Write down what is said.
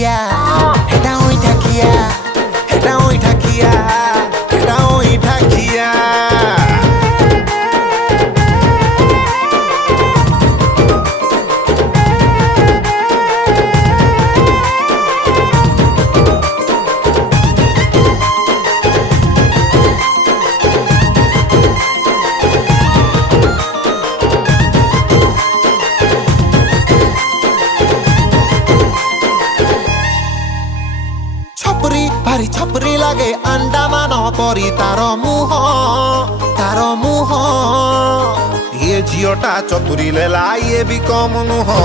ঠাকিয়া এটা ওই ঠাকিয়া এটা ওই ঠাকিয়া এটা ওই ঠাকিয়া ଭାରି ଛପରି ଲାଗେ ଆଣ୍ଡାମାନ ପରି ତାର ମୁହଁ ଇଏ ଝିଅଟା ଚତୁରୀ ଲେଲା ଇଏ ବି କମ ନୁହଁ।